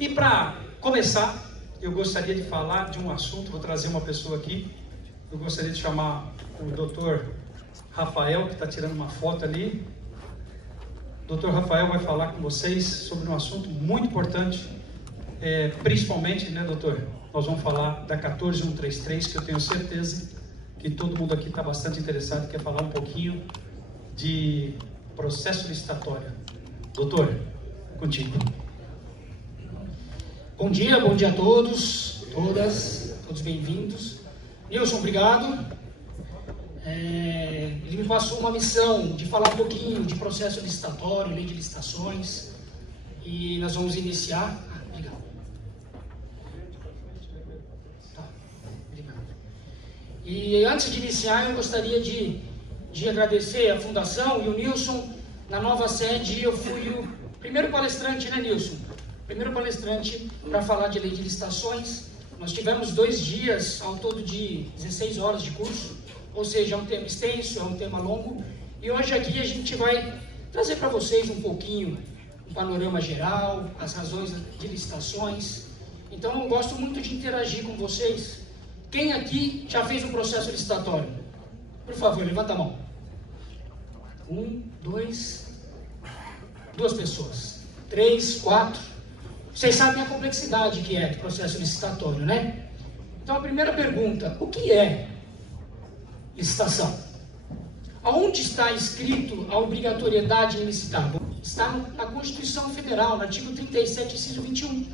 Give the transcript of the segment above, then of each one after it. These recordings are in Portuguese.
E para começar, eu gostaria de falar de um assunto, vou trazer uma pessoa aqui. Eu gostaria de chamar o Dr. Rafael, que está tirando uma foto ali. O Dr. Rafael vai falar com vocês sobre um assunto muito importante, principalmente, né, doutor? Nós vamos falar da 14133, que eu tenho certeza que todo mundo aqui está bastante interessado, quer falar um pouquinho de processo licitatório. Doutor, contigo. Bom dia a todos, todos bem-vindos. Nilson, obrigado. Ele me passou uma missão de falar um pouquinho de processo licitatório, lei de licitações, e nós vamos iniciar. Legal. Tá, obrigado. E antes de iniciar, eu gostaria de agradecer a Fundação e o Nilson. Na nova sede, eu fui o primeiro palestrante, né, Nilson? Primeiro palestrante para falar de lei de licitações. Nós tivemos 2 dias, ao todo de 16 horas de curso, ou seja, é um tema extenso, é um tema longo, e hoje aqui a gente vai trazer para vocês um pouquinho, um panorama geral, as razões de licitações. Então eu gosto muito de interagir com vocês. Quem aqui já fez um processo licitatório? Por favor, levanta a mão. 1, 2 pessoas. 3, 4. Vocês sabem a complexidade que é do processo licitatório, né? Então a primeira pergunta, o que é licitação? Aonde está escrito a obrigatoriedade em licitar? Está na Constituição Federal, no artigo 37, inciso 21.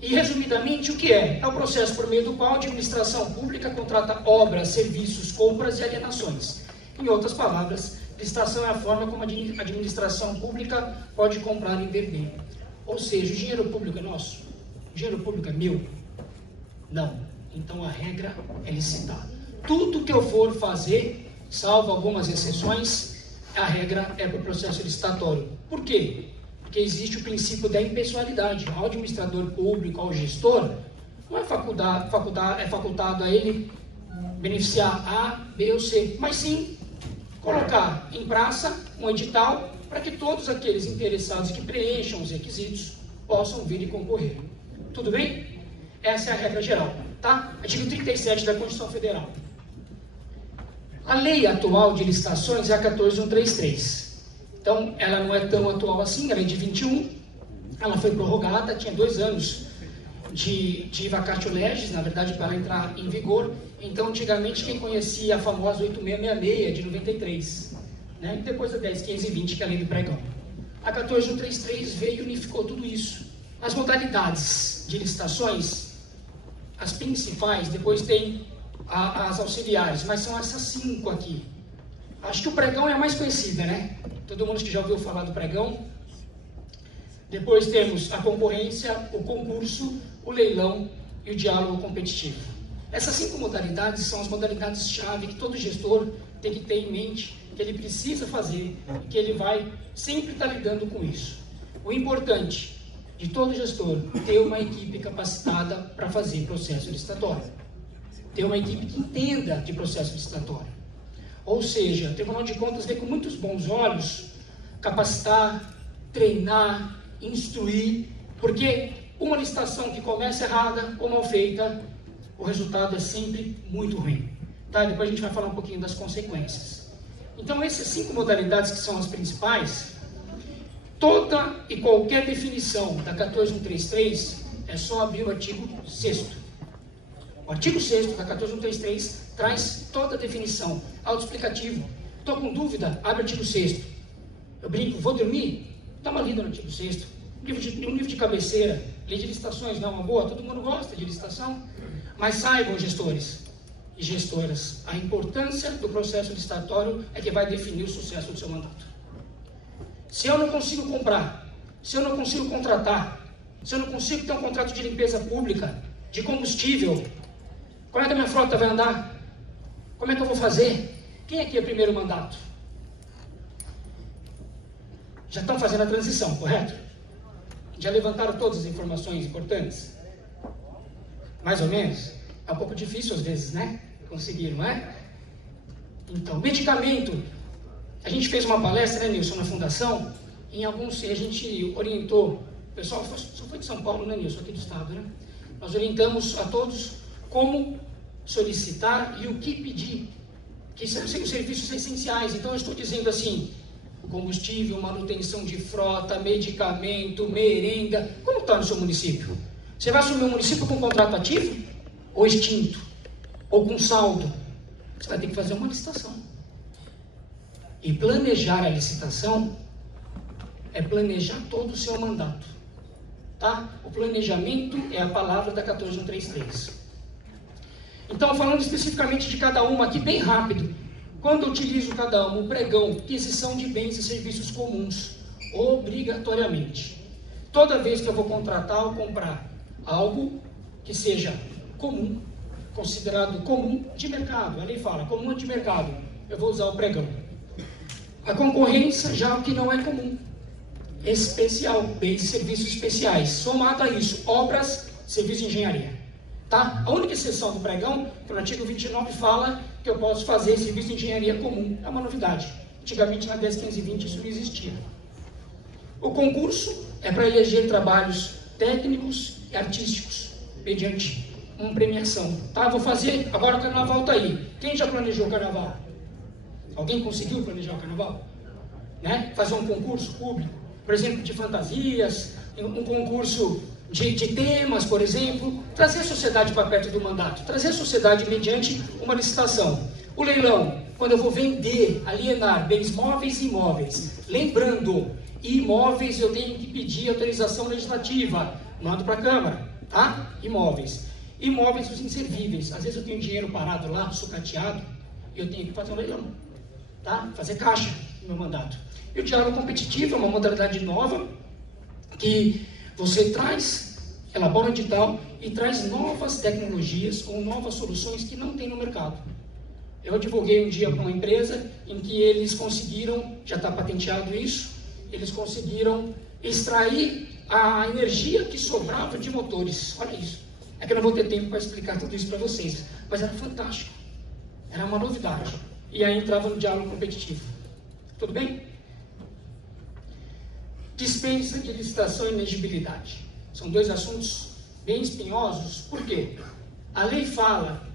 E resumidamente o que é? É o processo por meio do qual a administração pública contrata obras, serviços, compras e alienações. Em outras palavras, licitação é a forma como a administração pública pode comprar e vender. Ou seja, o dinheiro público é nosso? O dinheiro público é meu? Não. Então a regra é licitar. Tudo que eu for fazer, salvo algumas exceções, a regra é para o processo licitatório. Por quê? Porque existe o princípio da impessoalidade. Ao administrador público, ao gestor, não é facultado a ele beneficiar A, B ou C, mas sim colocar em praça um edital para que todos aqueles interessados que preencham os requisitos possam vir e concorrer. Tudo bem? Essa é a regra geral, tá? Artigo 37 da Constituição Federal. A lei atual de licitações é a 14133. Então, ela não é tão atual assim, ela é de 21. Ela foi prorrogada, tinha 2 anos de vacatio legis, na verdade, para ela entrar em vigor. Então, antigamente, quem conhecia a famosa 8666 de 93, né? E depois a 10.520, que é a lei do pregão. A 14133 veio e unificou tudo isso. As modalidades de licitações, as principais, depois tem as auxiliares, mas são essas 5 aqui. Acho que o pregão é a mais conhecida, né? Todo mundo que já ouviu falar do pregão. Depois temos a concorrência, o concurso, o leilão e o diálogo competitivo. Essas 5 modalidades são as modalidades-chave que todo gestor tem que ter em mente, que ele precisa fazer, e que ele vai sempre estar lidando com isso. O importante de todo gestor é ter uma equipe capacitada para fazer processo licitatório. Ter uma equipe que entenda de processo licitatório. Ou seja, o Tribunal de Contas vê com muitos bons olhos capacitar, treinar, instruir, porque uma licitação que começa errada ou mal feita, o resultado é sempre muito ruim. Tá? Depois a gente vai falar um pouquinho das consequências. Então, essas 5 modalidades que são as principais, toda e qualquer definição da 14133 é só abrir o artigo 6º. O artigo 6º da 14133 traz toda a definição, autoexplicativo. Estou com dúvida? Abre o artigo 6º. Eu brinco, vou dormir? Dá uma lida no artigo 6º. Um livro de cabeceira, lei de licitações, não é uma boa? Todo mundo gosta de licitação. Mas saibam, gestores e gestoras, a importância do processo licitatório é que vai definir o sucesso do seu mandato. Se eu não consigo comprar, se eu não consigo contratar, se eu não consigo ter um contrato de limpeza pública, de combustível, como é que a minha frota vai andar? Como é que eu vou fazer? Quem aqui é primeiro mandato? Já estão fazendo a transição, correto? Já levantaram todas as informações importantes? Mais ou menos? É um pouco difícil às vezes, né? Conseguir, não é? Então, medicamento. A gente fez uma palestra, né, Nilson, na Fundação. A gente orientou O pessoal só foi de São Paulo, né, Nilson? Aqui do estado, né? Nós orientamos a todos como solicitar e o que pedir, que são os serviços essenciais. Então, eu estou dizendo assim, combustível, manutenção de frota, medicamento, merenda. Como está no seu município? Você vai assumir um município com contrato ativo? Ou extinto? Ou com saldo? Você vai ter que fazer uma licitação. E planejar a licitação é planejar todo o seu mandato. Tá? O planejamento é a palavra da 14133. Então, falando especificamente de cada uma aqui, bem rápido. Quando eu utilizo cada uma, o pregão, aquisição de bens e serviços comuns, obrigatoriamente. Toda vez que eu vou contratar ou comprar algo que seja comum, considerado comum de mercado, a lei fala, comum de mercado, eu vou usar o pregão. A concorrência, já o que não é comum. Especial, bens e serviços especiais. Somado a isso, obras, serviços de engenharia. Tá? A única exceção do pregão, que no artigo 29 fala que eu posso fazer serviço de engenharia comum. É uma novidade. Antigamente, na 10.520, isso não existia. O concurso é para eleger trabalhos técnicos e artísticos, mediante uma premiação. Tá? Vou fazer, agora o carnaval está aí. Quem já planejou o carnaval? Alguém conseguiu planejar o carnaval? Né? Fazer um concurso público, por exemplo, de fantasias, um concurso de temas, por exemplo, trazer a sociedade para perto do mandato, trazer a sociedade mediante uma licitação. O leilão, quando eu vou vender, alienar bens móveis e imóveis, lembrando, imóveis eu tenho que pedir autorização legislativa, mando para a Câmara, tá? Imóveis. Imóveis os inservíveis, às vezes eu tenho dinheiro parado lá, sucateado, e eu tenho que fazer um leilão, tá? Fazer caixa no meu mandato. E o diálogo competitivo é uma modalidade nova que você traz, elabora um edital e traz novas tecnologias ou novas soluções que não tem no mercado. Eu divulguei um dia para uma empresa em que eles conseguiram, já está patenteado isso, eles conseguiram extrair a energia que sobrava de motores. Olha isso. É que eu não vou ter tempo para explicar tudo isso para vocês, mas era fantástico. Era uma novidade. E aí entrava no diálogo competitivo. Tudo bem? Dispensa de licitação e inegibilidade. São dois assuntos bem espinhosos. Por quê? A lei fala,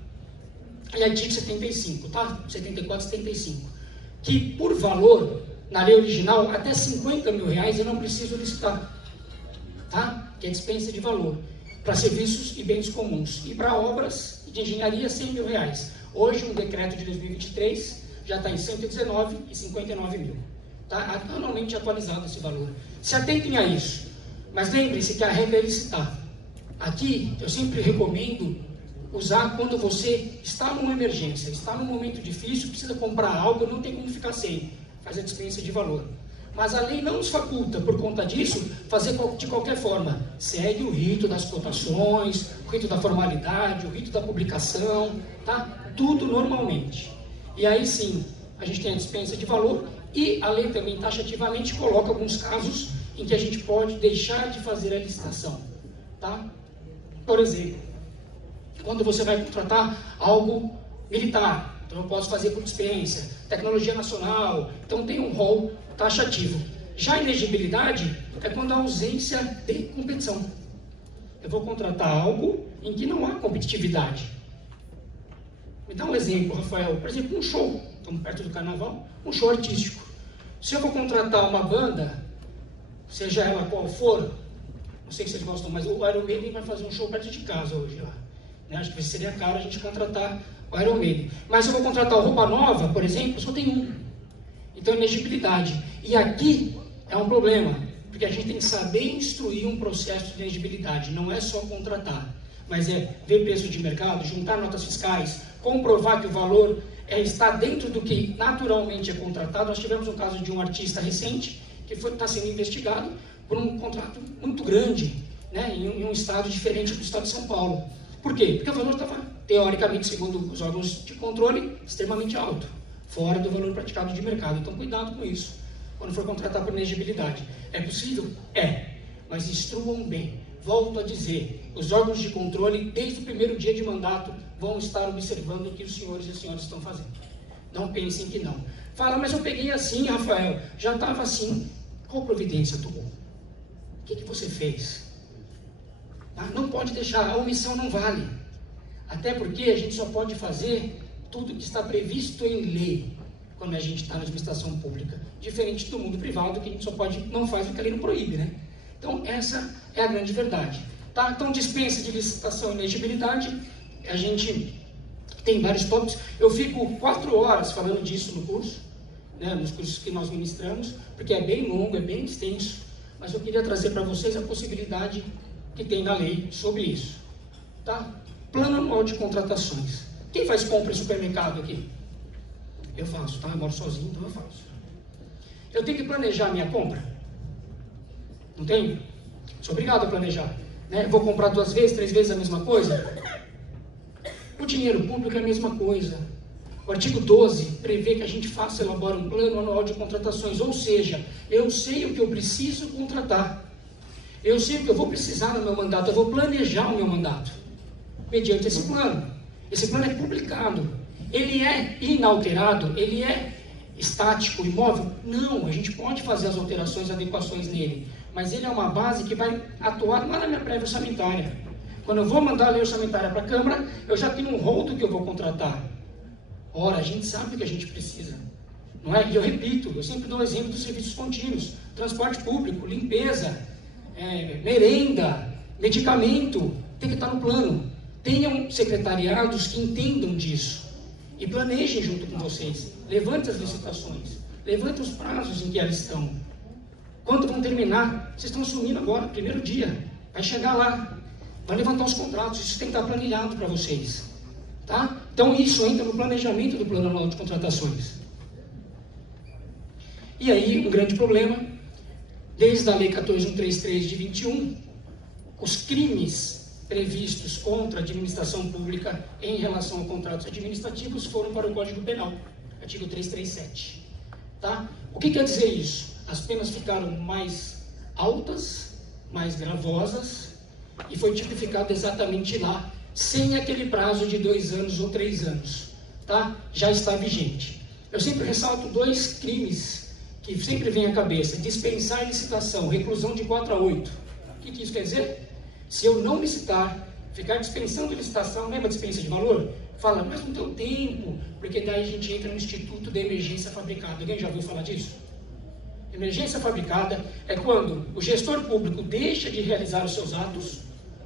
em artigo 75, tá? 74 e 75, que por valor, na lei original, até 50 mil reais eu não preciso licitar. Tá? Que é dispensa de valor. Para serviços e bens comuns. E para obras de engenharia, 100 mil reais. Hoje, um decreto de 2023 já está em 119 e 59 mil. Está anualmente atualizado esse valor. Se atentem a isso. Mas lembre-se que a regra é licitar. Aqui, eu sempre recomendo usar quando você está numa emergência, está num momento difícil, precisa comprar algo, não tem como ficar sem. Faz a dispensa de valor. Mas a lei não nos faculta, por conta disso, fazer de qualquer forma. Segue o rito das cotações, o rito da formalidade, o rito da publicação, tá? Tudo normalmente. E aí sim, a gente tem a dispensa de valor e a lei também taxativamente coloca alguns casos em que a gente pode deixar de fazer a licitação, tá? Por exemplo, quando você vai contratar algo militar, então eu posso fazer por dispensa, tecnologia nacional, então tem um rol taxativo. Já a inegibilidade é quando há ausência de competição. Eu vou contratar algo em que não há competitividade. Me dá um exemplo, Rafael. Por exemplo, um show, estamos perto do carnaval, um show artístico. Se eu vou contratar uma banda, seja ela qual for, não sei se vocês gostam, mas o Iron Maiden vai fazer um show perto de casa hoje lá. Né? Acho que seria caro a gente contratar o Iron Maiden. Mas se eu vou contratar o Roupa Nova, por exemplo, só tem um. Então, inegibilidade. E aqui é um problema, porque a gente tem que saber instruir um processo de inegibilidade. Não é só contratar, mas é ver preço de mercado, juntar notas fiscais, comprovar que o valor está dentro do que naturalmente é contratado. Nós tivemos um caso de um artista recente que está sendo investigado por um contrato muito grande, né, em um estado diferente do estado de São Paulo. Por quê? Porque o valor estava, teoricamente, segundo os órgãos de controle, extremamente alto, fora do valor praticado de mercado. Então, cuidado com isso, quando for contratar por inegibilidade. É possível? É, mas instruam bem. Volto a dizer, os órgãos de controle, desde o primeiro dia de mandato, vão estar observando o que os senhores e as senhoras estão fazendo. Não pensem que não. Fala, mas eu peguei assim, Rafael, já estava assim. Qual providência tomou? que você fez? Tá? Não pode deixar, a omissão não vale. Até porque a gente só pode fazer tudo que está previsto em lei quando a gente está na administração pública. Diferente do mundo privado, que a gente só pode, não faz o que a lei não proíbe, né? Então, essa é a grande verdade. Tá? Então, dispensa de licitação e elegibilidade, a gente tem vários tópicos. Eu fico 4 horas falando disso no curso, né, nos cursos que nós ministramos, porque é bem longo, é bem extenso, mas eu queria trazer para vocês a possibilidade que tem na lei sobre isso. Tá? Plano anual de contratações. Quem faz compra em supermercado aqui? Eu faço, tá? Eu moro sozinho, então eu faço. Eu tenho que planejar a minha compra? Não tenho? Sou obrigado a planejar. Né? Eu vou comprar 2 vezes, 3 vezes a mesma coisa? O dinheiro público é a mesma coisa. O artigo 12 prevê que a gente elabora um plano anual de contratações, ou seja, eu sei o que eu preciso contratar. Eu sei o que eu vou precisar no meu mandato, eu vou planejar o meu mandato, mediante esse plano. Esse plano é publicado. Ele é inalterado? Ele é estático, imóvel? Não, a gente pode fazer as alterações, adequações nele, mas ele é uma base que vai atuar lá na minha prévia orçamentária. Quando eu vou mandar a lei orçamentária para a Câmara, eu já tenho um rol do que eu vou contratar. Ora, a gente sabe o que a gente precisa, não é? E eu repito, eu sempre dou o exemplo dos serviços contínuos, transporte público, limpeza, merenda, medicamento, tem que estar no plano. Tenham secretariados que entendam disso e planejem junto com vocês. Levante as licitações, levante os prazos em que elas estão. Quando vão terminar? Vocês estão assumindo agora, primeiro dia, vai chegar lá, vai levantar os contratos, isso tem que estar planilhado para vocês. Tá? Então isso entra no planejamento do plano anual de contratações. E aí, um grande problema, desde a Lei 14.133 de 21, os crimes previstos contra a administração pública em relação a contratos administrativos foram para o Código Penal, artigo 337. Tá? O que quer dizer isso? As penas ficaram mais altas, mais gravosas, e foi tipificado exatamente lá, sem aquele prazo de 2 anos ou 3 anos. Tá? Já está vigente. Eu sempre ressalto 2 crimes que sempre vêm à cabeça: dispensar licitação, reclusão de 4 a 8. O que isso quer dizer? Se eu não licitar, ficar dispensando licitação, lembra dispensa de valor? Fala, mas não tem tempo, porque daí a gente entra no Instituto de Emergência Fabricada. Alguém já ouviu falar disso? Emergência fabricada é quando o gestor público deixa de realizar os seus atos,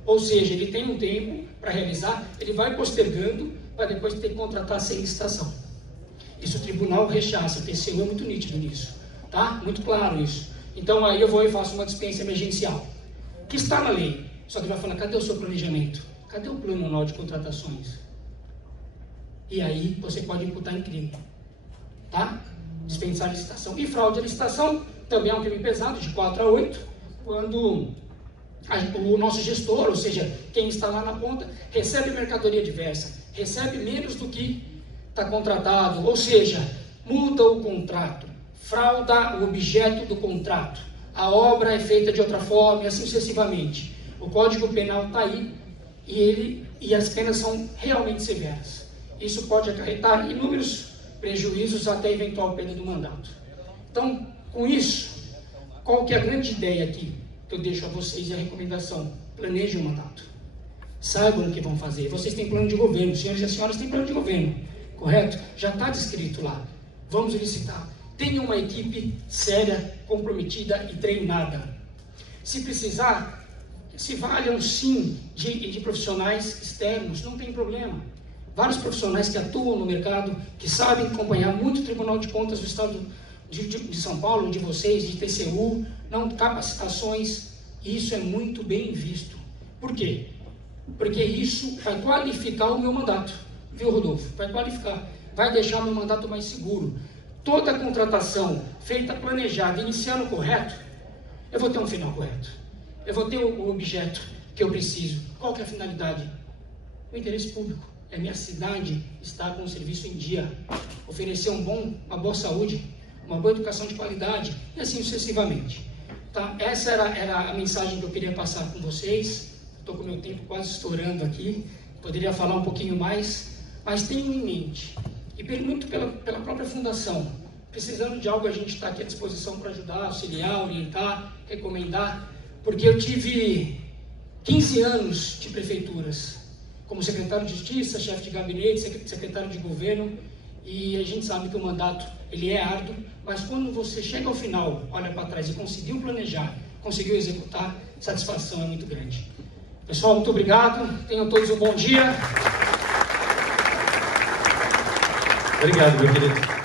ou seja, ele tem um tempo para realizar, ele vai postergando para depois ter que contratar sem licitação. Isso o tribunal rechaça, o TCU é muito nítido nisso, tá? Muito claro isso. Então aí eu vou e faço uma dispensa emergencial, que está na lei. Só que vai falar, cadê o seu planejamento? Cadê o plano anual de contratações? E aí você pode imputar em crime. Tá? Dispensar a licitação. E fraude à licitação também é um crime pesado, de 4 a 8, quando o nosso gestor, ou seja, quem está lá na ponta, recebe mercadoria diversa, recebe menos do que está contratado, ou seja, muda o contrato, frauda o objeto do contrato, a obra é feita de outra forma e assim sucessivamente. O Código Penal está aí e as penas são realmente severas. Isso pode acarretar inúmeros prejuízos até eventual perda do mandato. Então, com isso, qual que é a grande ideia aqui que eu deixo a vocês e a recomendação? Planejem o mandato. Saibam o que vão fazer. Vocês têm plano de governo, os senhores e as senhoras têm plano de governo, correto? Já está descrito lá. Vamos licitar. Tenham uma equipe séria, comprometida e treinada. Se precisar, se valham sim de profissionais externos, não tem problema. Vários profissionais que atuam no mercado, que sabem acompanhar muito o Tribunal de Contas do Estado de São Paulo, de vocês, de TCU, não capacitações, isso é muito bem visto. Por quê? Porque isso vai qualificar o meu mandato, viu, Rodolfo? Vai qualificar, vai deixar o meu mandato mais seguro. Toda contratação feita, planejada, iniciando correto, eu vou ter um final correto. Eu vou ter o objeto que eu preciso. Qual que é a finalidade? O interesse público. É minha cidade estar com o serviço em dia, oferecer uma boa saúde, uma boa educação de qualidade, e assim sucessivamente. Tá? Essa era a mensagem que eu queria passar com vocês. Estou com o meu tempo quase estourando aqui, poderia falar um pouquinho mais, mas tenham em mente, e muito pela própria fundação, precisando de algo, a gente está aqui à disposição para ajudar, auxiliar, orientar, recomendar, porque eu tive 15 anos de prefeituras, como secretário de Justiça, chefe de gabinete, secretário de governo, e a gente sabe que o mandato ele é árduo, mas quando você chega ao final, olha para trás e conseguiu planejar, conseguiu executar, satisfação é muito grande. Pessoal, muito obrigado, tenham todos um bom dia. Obrigado, meu querido.